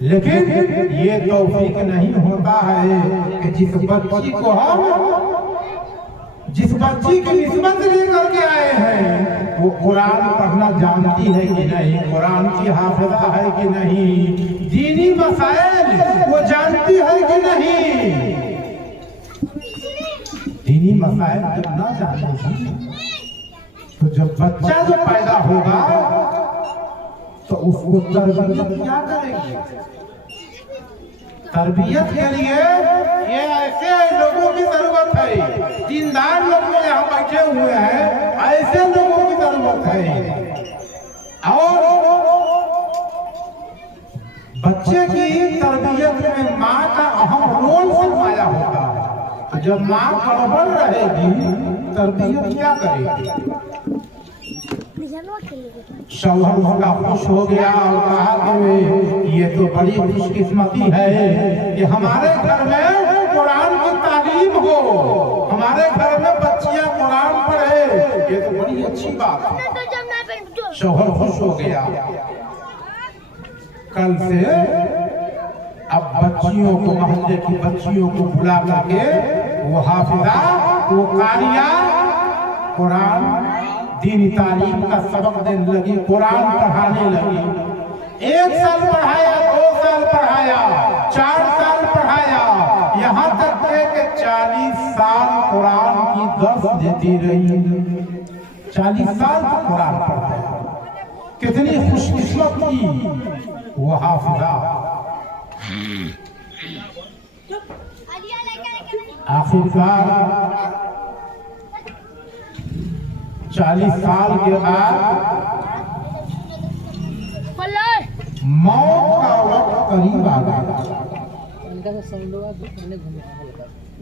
लेकिन ये तौफीक नहीं होता है कि जिस बच्ची को हम जिस बच्ची की निस्बत लेकर के आए हैं वो कुरान पढ़ना जानती है कि नहीं, कुरान की हाफिजा है कि नहीं, दीनी मसाइल वो जानती है कि नहीं। दीनी मसाइल जब ना जानेगी तो जब बच्चा जो पैदा होगा तो उसको तरबियत क्या करेंगे? तरबियत के लिए ये ऐसे लोगों की जरूरत है, दीनदार लोग जो यहाँ बैठे हुए हैं ऐसे लोगों की जरूरत है। और बच्चे की तरबियत में माँ का अहम रोल फरमाया होता है। तो जब माँ गड़बड़ रहेगी तरबियत क्या करेगी? शौहर बड़ा खुश हो गया और कहा कि ये तो बड़ी खुशकिस्मती है कि हमारे घर में कुरान की तालीम हो, हमारे घर में बच्चियां कुरान पढ़े, ये तो बड़ी अच्छी बात है। शौहर खुश हो गया। कल से अब बच्चियों को, मोहल्ले की बच्चियों को बुला करके वो हाफिजा, वो कारिया कुरान दीनी तालीम का सबक देने लगी, कुरान पढ़ाने लगी। 1 साल पढ़ाया, 2 साल पढ़ाया, 4 साल पढ़ाया, यहाँ तक के 40 साल कुरान की दर्स देती रही। 40 साल तक कुरान पढ़ाया। कितनी खुशकिस्मत थी वो हाफिजा। आखिरकार 40 साल के बाद मौत का वक्त करीब आ गया।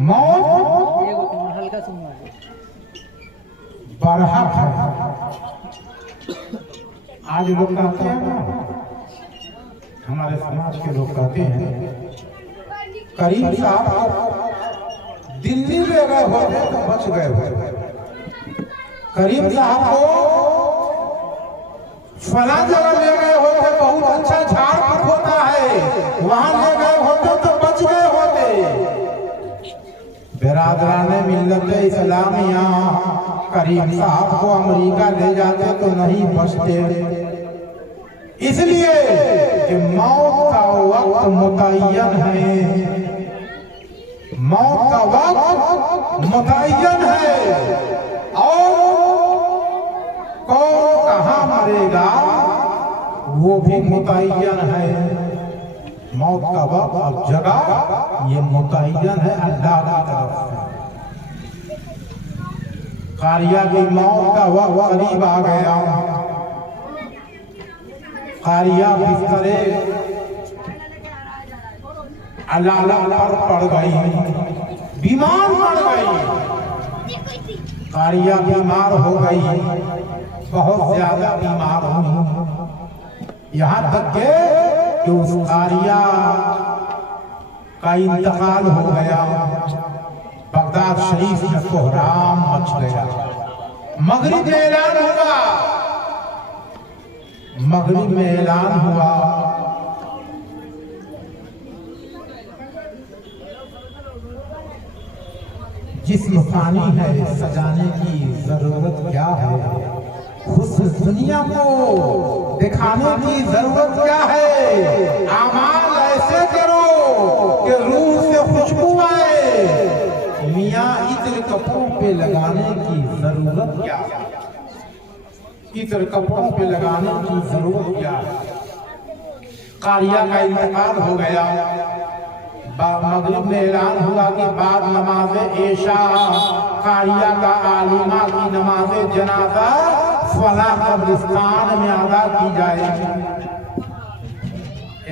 मौत बरहक है। आज लोग कहते हैं ना, हमारे समाज के लोग कहते हैं करीब साहब दिल्ली में गए होते तो बच गए होते। करीम साहब को फला जगह ले गए होते, बहुत अच्छा झाड़ फूक होता है, वहां ले गए होते तो बच गए होते। बिरादराने मिल्लत इस्लामिया करीम साहब को अमेरिका ले जाते तो नहीं बचते, इसलिए कि मौत का वक्त मुतय्यन है। मौत का वक्त मुतय्यन है और कौन कहाँ मरेगा वो भी मुतय्यन है। मौत का वक्त और जगह ये मुतय्यन है अल्लाह की तरफ से। कारिया की मौत का वक्त करीब आ गया। कारिया बिस्तरे अलाला पर पड़ गई, बीमार पड़ गई। कारिया बीमार हो गई, बहुत ज्यादा बीमार हुई, यहाँ तक कि उस कारिया का इंतकाल हो गया। बगदाद शरीफ में कोहराम मच गया। मगरिब में ऐलान हुआ, मगरिब में ऐलान हुआ जिस्म फानी है, सजाने की जरूरत क्या है, हुस्न दुनिया को दिखाने की जरूरत क्या है। आमाल ऐसे करो कि रूह से खुशबू आए। मियाँ इत्र कपड़ों पे लगाने की जरूरत क्या है, इत्र कपड़ों पे लगाने की जरूरत क्या है। कारिया का इंतकाल हो गया। मगरिब में ऐलान हुआ कि बाद नमाज ऐशा कारिया का आलिमा की नमाज जनाजा फला कब्रिस्तान में अदा की जाएगी।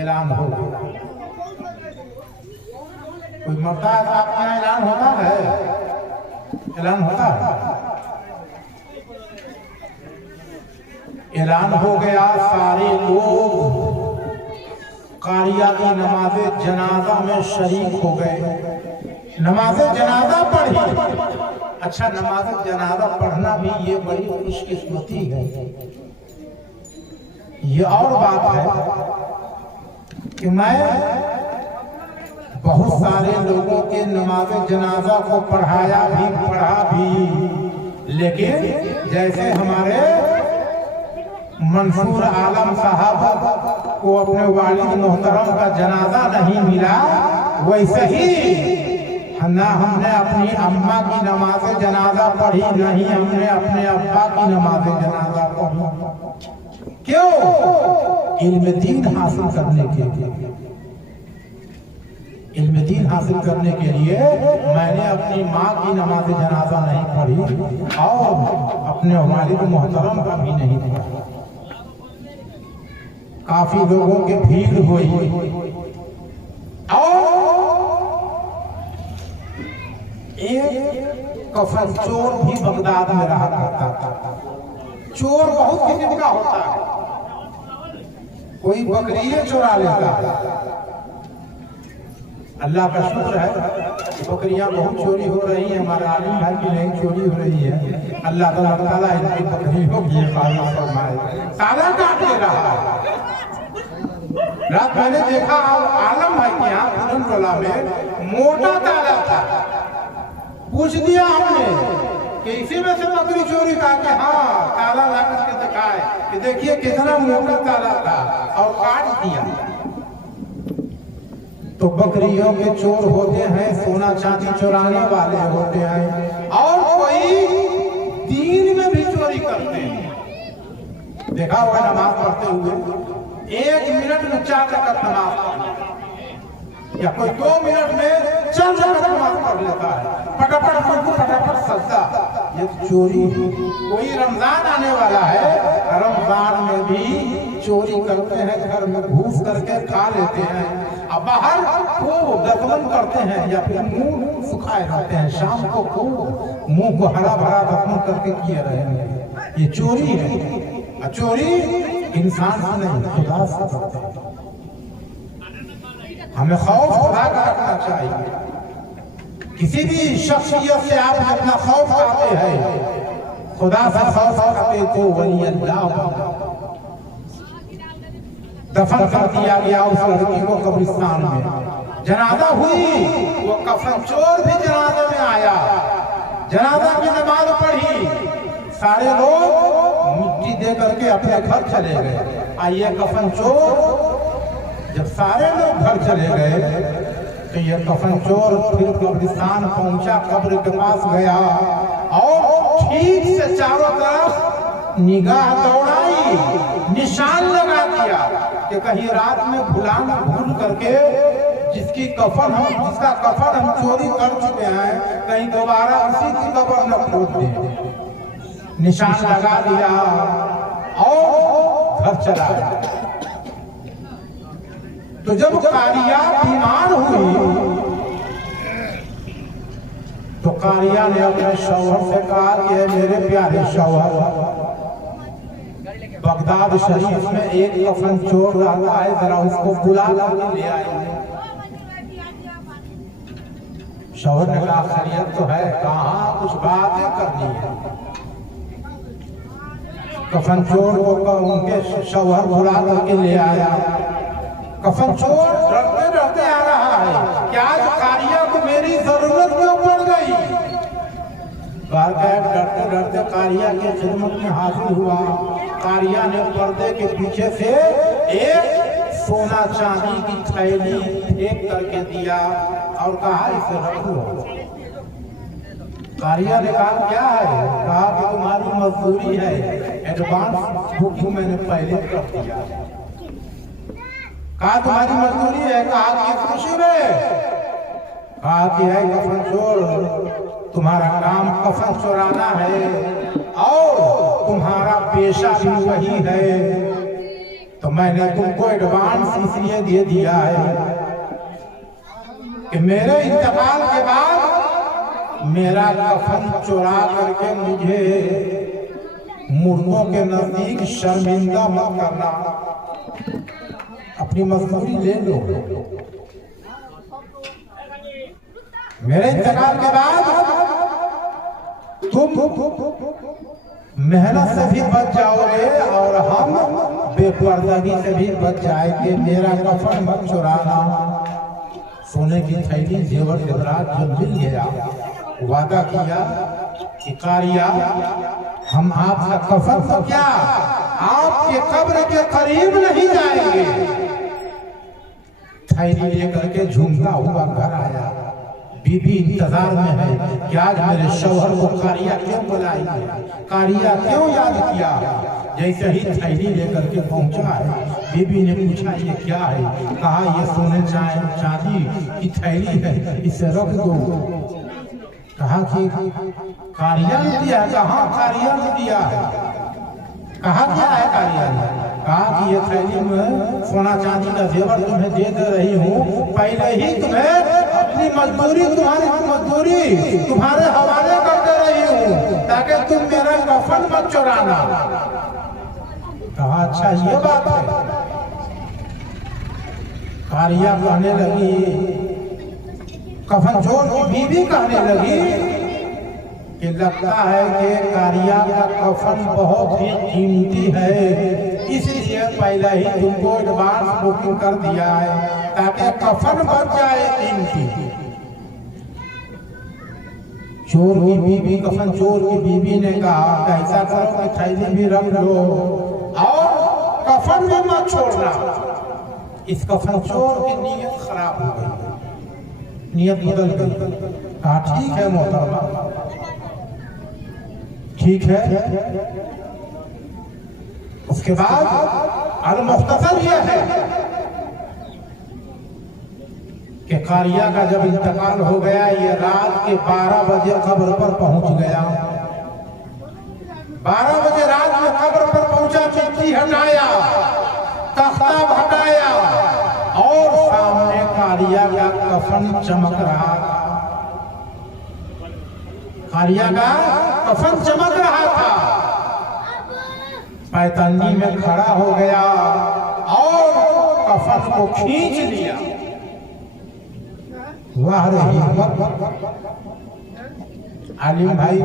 ऐलान हो गया। कोई मरता है तो आपके यहाँ ऐलान होता है? ऐलान होता है? ऐलान हो गया। सारे लोग कारिया की नमाज जनाजा में शरीक हो गए। नमाज जनाजा पढ़ी। अच्छा, नमाज जनाजा पढ़ना भी ये बड़ी खुशकिस्मती है। ये और बात है कि मैं बहुत सारे लोगों के नमाज जनाजा को पढ़ाया भी, पढ़ा भी, लेकिन जैसे हमारे मंसूर आलम साहब को अपने वालिद मोहतरम का जनाजा नहीं मिला, वैसे ही ना हमने अपनी अम्मा की नमाज जनाजा पढ़ी, नहीं हमने अपने अब्बा की नमाज जनाजा पढ़ी। क्यों? इल्म दीन हासिल करने के लिए, इल्म दीन हासिल करने के लिए मैंने अपनी माँ की नमाज जनाजा नहीं पढ़ी और अपने वालिद मोहतरम का भी नहीं पढ़ा। काफी लोगों की भीड़ हुई और एक कफन चोर भी बगदाद में रहा करता था। चोर बहुत किस्म का होता है, कोई बकरियां चुरा लेता है। अल्लाह का शुक्र है बकरियां बहुत चोरी हो रही है, हमारे आलिम भाई की नहीं चोरी हो रही है। अल्लाह ताला इनकी बकरियों की हिफाजत फरमाए। ताला काट ले रहा है। रात मैंने देखा आलम भाई के यहाँ पूरन टोला में मोटा ताला था। पूछ दिया हमने कि इसी में से बकरी चोरी का, कि हाँ, ताला ला करके दिखाए कि देखिए कितना मोटा ताला था, और काट दिया। तो बकरियों के चोर होते हैं, सोना चांदी चुराने वाले होते हैं, और कोई दीन में भी चोरी करते हैं। देखा हुआ नमाज पढ़ते हुए 1 मिनट में 4 रकात नमाज, या कोई 2 मिनट में 4 रकात नमाज पढ़ लेता है, फटाफट फटाफट सजदा। ये चोरी। कोई रमजान आने वाला है, रमजान में भी चोरी करते हैं, घर में घुस करके खा लेते हैं, अब बाहर खूब दफन करते हैं, या फिर मुंह सुखाए रहते हैं। शाम को खूब मुंह को हरा भरा दफन करके किए रहेंगे। ये चोरी है। चोरी इंसान से नहीं, खुदा से करते हैं। हमें खौफ खुदा का रखना चाहिए। किसी भी शख्सियत से आप अपना खौफ करते हैं, खुदा से खौफ करते तो वली अल्लाह। दफन कर दिया गया उस लड़की को कब्रिस्तान में। जनाजा हुई, वो कफन चोर भी जनाजे में आया, जनाजा की नमाज पढ़ी, सारे लोग मिट्टी दे करके अपने घर चले गए। आइए कफन चोर जब सारे लोग घर चले गए तो ये कफन चोर फिर कब्रिस्तान पहुंचा, कब्र के पास गया और ठीक से चारों तरफ निगाह दौड़ाई, निशान लगा दिया कि कहीं रात में भूल करके जिसका कफन हम चोरी कर चुके हैं, कहीं दोबारा उसी की कब्र न खोद दें। निशान लगा दिया और घर चला गया। तो जब कारिया बीमार हुई तो कारिया ने अपने शौहर से कहा कि मेरे प्यारे शौहर, बगदाद शरीफ में एक कफन चोर रहता है, जरा उसको बुला कर ले आए। शौहर ने कहा खैरियत तो है, कहाँ कुछ बातें करनी है। कफन चोर को उनके शौहर बुला करके ले आया। कफन चोर डरते डरते आ रहा है कि आज कारिया को मेरी जरूरत क्यों पड़ गई। डरते डरते कारिया की खिदमत में हाजिर हुआ। कारिया ने पर्दे के पीछे से एक सोना चांदी की थैली फेंक करके दिया और कहा इसे रख लो। कारिया ने कहा क्या है? कहा कि तुम्हारी मजदूरी है, एडवांस बुकिंग मैंने पहले कर दिया। कहा तुम्हारी मजदूरी है? कहा कि खुशी में। कहा कि है कफन चोर, तुम्हारा काम कफन चुराना है और तुम्हारा पेशा भी वही है, तो मैंने तुमको एडवांस इसलिए दे दिया है कि मेरे इंतकाल के बाद मेरा कफन चुरा करके मुझे मुर्दों के नजदीक शर्मिंदा मत करना, अपनी मजदूरी ले लो। मेरे इंतकाल के बाद तुम मेहनत से भी बच जाओगे और हम बेपर्दगी से भी बच जाएंगे। मेरा कफन मत चुराना। सोने की थैली जेवर जेवरात जो मिल गया, वादा किया कि कारिया हम आपका कफन तो क्या आपके कब्र के करीब नहीं जाएंगे। थैली लेकर के झूमता हुआ घर आया। बीबी इंतजार में है कि आज मेरे शौहर को कारिया क्यों बुलाएंगे, कारिया क्यों याद किया। जैसे ही थैली लेकर के पहुंचा है, बीबी ने पूछा ये क्या है। कहा ये सोने चांदी की थैली है, इसे रख दो। कहा कि कारिया ने दिया। कहा कारिया ने दिया है। कहा क्या है कारिया ने। कहा कि ये थैली में सोना चांदी का जेवर तुम्हें दे रही हूँ, पहले ही तुम्हें अपनी मजदूरी तुम्हारे हवाले कर दे रही हूँ ताकि तुम मेरा कफन मत चुराना। कहा अच्छा ये बात है। कारिया कहने लगी, कफन चोर की बीवी कहने लगी कि लगता है कि कारिया का कफन बहुत ही कीमती है, इसलिए पहले ही तुमको एडवांस बुकिंग कर दिया है ताकि कफन बच जाए कीमती। चोर की बीवी, कफन चोर की बीवी ने कहा कैसा करो कि थैली भी रख लो और कफन भी मत छोड़ना। इस कफन चोर की नीयत खराब हो गई, नीयत बदल गई। कहा ठीक है मोहतरमा, ठीक है। उसके बाद अल-मुख्तसर यह है कि कारिया का जब इंतकाल हो गया, ये रात के 12 बजे कब्र पर पहुंच गया। 12 बजे रात में कब्र पर पहुंचा, चिट्ठी हटाया, तख्ता हटाया और सामने कारिया का कफन चमक रहा था। कारिया का कफन चमक रहा था। पैतन्नी में खड़ा हो गया और कफन को खींच लिया। वाह रही आलिम भाई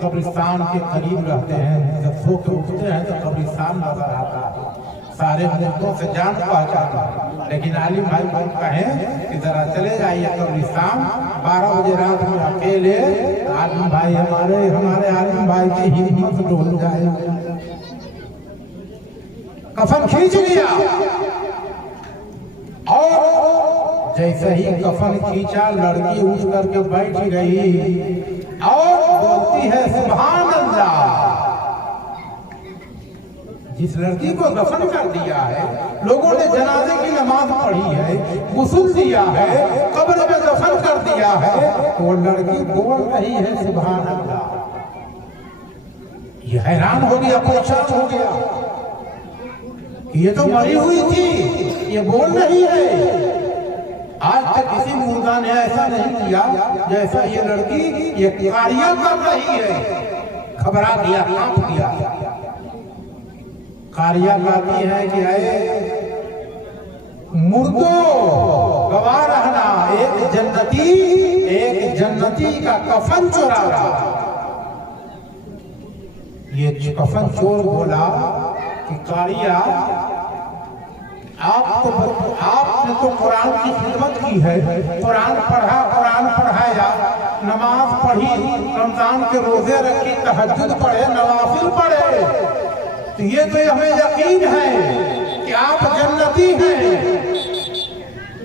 कब्रिस्तान के करीब रहते हैं, जब सो के उठते हैं तो कब्रिस्तान नजर आता है, सारे मुल्कों से जान पहचान है। लेकिन आलिम भाई को कहें कि जरा चले जाइए कब्रिस्तान 12 बजे रात में अकेले, आलिम भाई हमारे आलिम भाई की हिम्मत डोल जाए। कफन खींच लिया और जैसे ही कफन खींचा, लड़की उठ करके बैठ गई और बोलती है सुभान अल्लाह। जिस लड़की को दफन कर दिया है, लोगों ने जनाजे की नमाज पढ़ी है, गुस्ल दिया है, कब्र में दफन कर दिया है, वो लड़की बोल रही है सुभान अल्लाह। ये हैरान हो गया, परेशान हो गया, ये तो मरी हुई थी, ये बोल रही है। आज तक किसी मुर्दा ने ऐसा नहीं किया जैसा ये लड़की ये कारिया कर रही है। घबरा गया, कांप गया। कारिया कहती है कि अरे मुर्दों गवाह रहना, एक जन्नती का कफन चोरा रहा। ये कफन चोर बोला कि कारिया आपने तो कुरान की खिदमत की है, कुरान पढ़ा, कुरान पढ़ाया, नमाज पढ़ी, रमजान के रोजे रखी, तहज्जुद पढ़े, नवाफिल पढ़े, तो ये तो हमें यकीन है कि आप जन्नती हैं।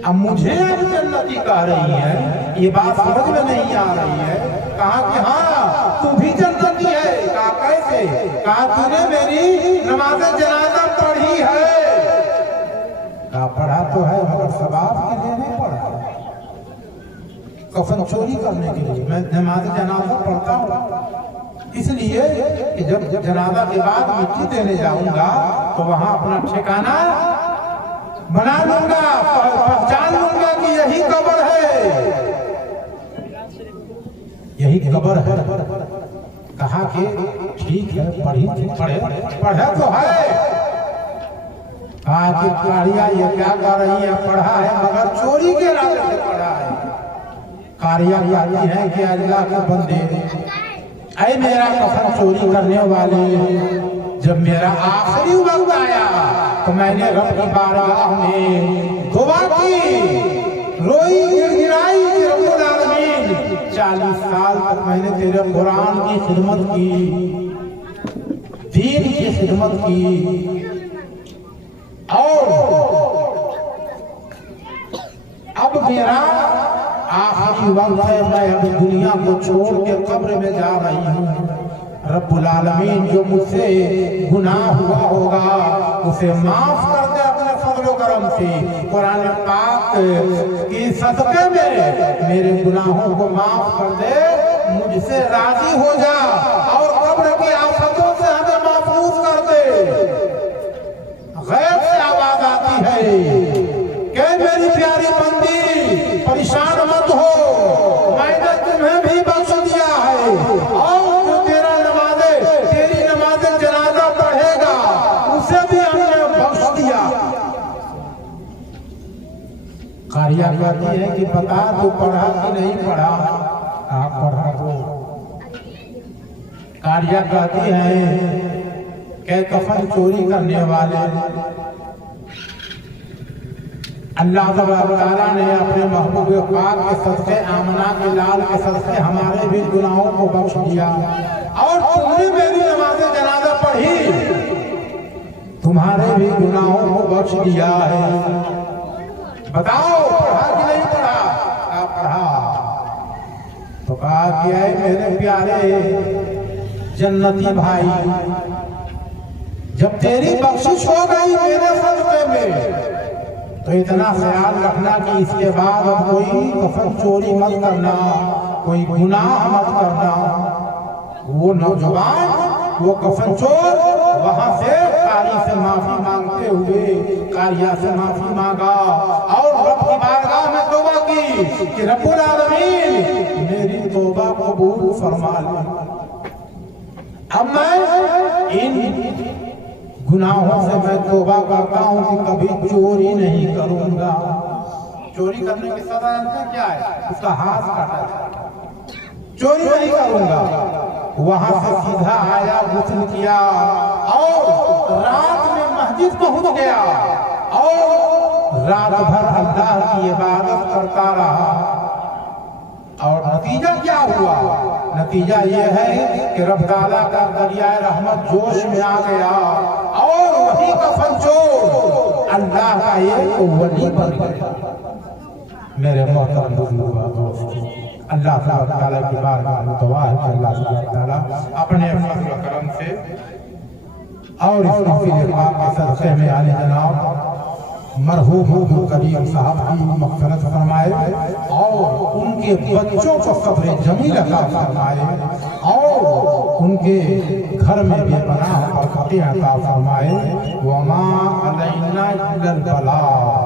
अब मुझे आप जन्नती कह रही है, ये बात समझ में नहीं आ रही है। कहा कि हाँ तू भी जन्नती है। कहा कैसे? कहा तूने मेरी नमाज जनाजा पढ़ी है। कहा पढ़ा तो है मगर सवाब के लिए नहीं पढ़ा, कफन चोरी करने के लिए। मैं नमाज जनाजा पढ़ता हूँ इसलिए कि जब जनाजा के बाद मिट्टी देने जाऊंगा तो वहां अपना ठिकाना बना लूंगा, पहचान लूंगा कि यही कब्र है, यही कब्र है। कहा कि ठीक है, पढ़े तो है। कहा कि कारिया ये क्या कर रही है? पढ़ा है मगर चोरी के इरादे से पढ़ा है। कारिया कहती है कि अल्लाह के बंदे ऐ मेरा कफन चोरी करने वाले, जब मेरा आखिरी वक्त आया तो मैंने रब की बारगाह में दुआ की, रोई गिड़गिड़ाई कि रब्बुल आलमीन 40 साल तक मैंने तेरे कुरान की खिदमत की, दीन की खिदमत की, और अब मेरा आखिरी वक्त है, मैं अब दुनिया को छोड़ के कब्र में जा रही हूँ। रब्बुल आलमीन जो मुझसे गुनाह हुआ होगा उसे माफ कर दे अपने फजल करम से। कुरान पाक की सदके में मेरे गुनाहों को माफ कर दे, मुझसे राजी हो जा और कब्र की आफतों से हमें महफूज कर दे। गैर से आवाज आती है कि मेरी प्यारी बंदी परेशान मत हो, मैंने तुम्हें भी बख्श दिया है, और जो तेरा तेरी नमाज़े जनाजा पढ़ेगा उसे भी हमने बख्श दिया। कारिया कहती है कि बता तू पढ़ा कि नहीं पढ़ा? आप पढ़ा दो। कारिया कहती है कि कफन चोरी करने वाले अल्लाह तआला ने अपने महबूब पाक के सदके, आमना के लाल के सदके हमारे भी गुनाहों को बख्श दिया, और तुमने मेरी नमाज़े जनाजा पढ़ी, तुम्हारे भी गुनाहों को बख्श दिया है। बताओ पढ़ा कि नहीं पढ़ा? आप पढ़ा। तो कहा कि ऐ मेरे प्यारे जन्नती भाई, जब तेरी बख्शिश हो गई मेरे सदके में तो इतना ख्याल रखना कि इसके बाद अब कोई कफन चोरी मत करना, कोई गुनाह मत करना। वो नौजवान, वो कफन चोर वहां से कारी से माफी मांगते हुए कारिया से माफी मांगा और रब की बारगाह में तौबा की कि रब्बुल आलमीन मेरी तौबा कबूल फरमा ले। अब मैं इन गुनाहों से मैं तौबा करता हूँ कि कभी चोरी नहीं करूंगा। चोरी करने की सजा क्या है? उसका हाथ काटा जाए। चोरी नहीं करूंगा। वहां से सीधा आया, गुस्ल किया और रात में मस्जिद पहुंच गया और रात भर अल्लाह की इबादत करता रहा। और नतीजा क्या हुआ? नतीजा ये है कि रब ताला का दरिया रहमत जोश में आ गया और वही कफन चोर अल्लाह का एक वली बन गया। मेरे मोहतरम दोस्तों, अल्लाह ताला की बारगाह में दुआ है कि अल्लाह ताला अपने फज़ल व करम से और इस महफिल पाक के सदक़े में आने जनाब मरहूम करीम साहब की मग़फ़िरत फरमाए और उनके बच्चों को सब्र जमील अता फरमाए और उनके घर में बेपनाह बरकतें अता फरमाए। वमा अलैना इल्लल बलाग।